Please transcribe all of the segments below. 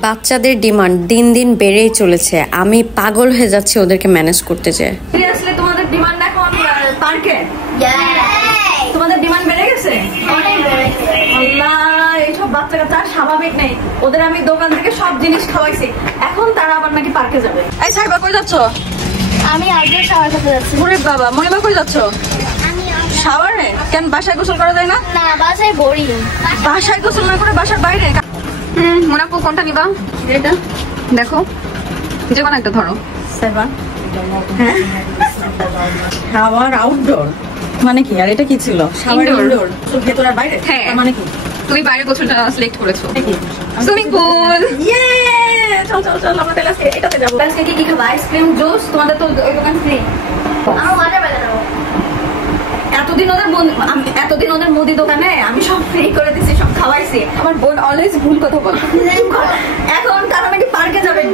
বাচ্চাদের ডিমান্ড দিন দিন বেড়েই চলেছে, আমি পাগল হয়ে যাচ্ছি ওদেরকে ম্যানেজ করতে যেয়ে। সিরিয়াসলি তোমাদের ডিমান্ড এখন পার্কে? তোমাদের ডিমান্ড বেড়ে গেছে? আল্লাহ, এইসব বাচ্চা কাচ্চা স্বাভাবিক নেই। ওদের আমি দোকান থেকে সব জিনিস খাওয়াইছি, এখন তারা আবার নাকি পার্কে যাবে। এই সাইবা কই যাচ্ছ? আমি আগে শাওয়ার করতে যাচ্ছি। ওরে বাবা, মনিবা কই যাচ্ছ? শাওয়ারে? কেন বাসায় গোসল করা যায় না? না, বাসায় বোরিং। বাসায় গোসল না করে বাসার বাইরে? মোনাপু কোনটা নিবা? এটা দেখো, যে কোনো একটা ধরো। সাইবা, হ্যাঁ, শাওয়ার আউটডোর মানে কি? আর এটা কি ছিল? শাওয়ার ইনডোর, তো ভেতর আর বাইরে। হ্যাঁ, মানে কি? তুমি বাইরে গোসলটা সিলেক্ট করেছো। Swimming pool. ইয়ে, চল চল চল, আমরা তাহলে আজকে এটাতে যাব। আজকে কি কি খাবো? Ice cream, juice? তোমাদের তো ওই দোকান ফ্রি। আমার ওয়াটার বেলা দাও। এতদিন ওদের মুদি দোকানে আমি সব ফ্রি করে দিছি, সব খাওয়াইছি। আমার বোন অলওয়েজ ভুল কথা বলে। এখন তারা নাকি পার্কে যাবেন,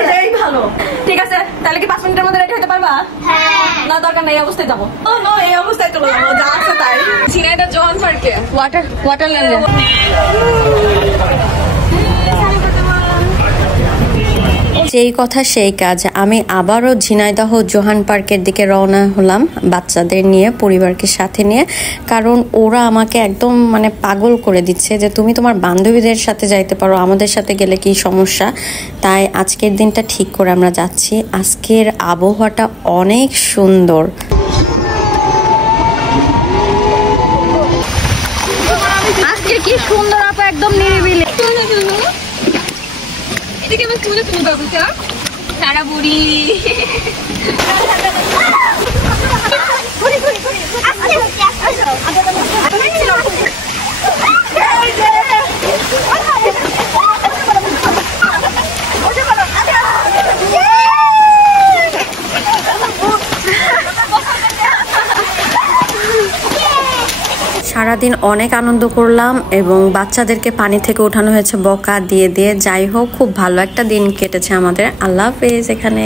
এটাই ভালো। ঠিক আছে, তাহলে কি 5 মিনিটের মধ্যে রেডি হতে পারবা? হ্যাঁ। না, দরকার নাই, এই অবস্থায় যাবো। ও নো, এই অবস্থায় চলে যাবো, যা আছে তাই। ঝিনাইদহ জোহান পার্কে ওয়াটারল্যান্ডে। যেই কথা সেই কাজ, আমি আবারও ঝিনাইদহ জোহান পার্কের দিকে রওনা হলাম বাচ্চাদের নিয়ে, পরিবারকে সাথে নিয়ে। কারণ ওরা আমাকে একদম মানে পাগল করে দিচ্ছে যে তুমি তোমার বান্ধবীদের সাথে যাইতে পারো, আমাদের সাথে গেলে কি সমস্যা। তাই আজকের দিনটা ঠিক করে আমরা যাচ্ছি। আজকের আবহাওয়াটা অনেক সুন্দর। আজকে কি সুন্দর আপা, একদম নিরিবিলি। এটা কেমন সুন্দর তুমি বাবুটা সারা বুড়ি। সারাদিন অনেক আনন্দ করলাম এবং বাচ্চাদেরকে পানি থেকে ওঠানো হয়েছে বকা দিয়ে দিয়ে। যাই হোক, খুব ভালো একটা দিন কেটেছে আমাদের। আল্লাহ হাফেজ। এখানে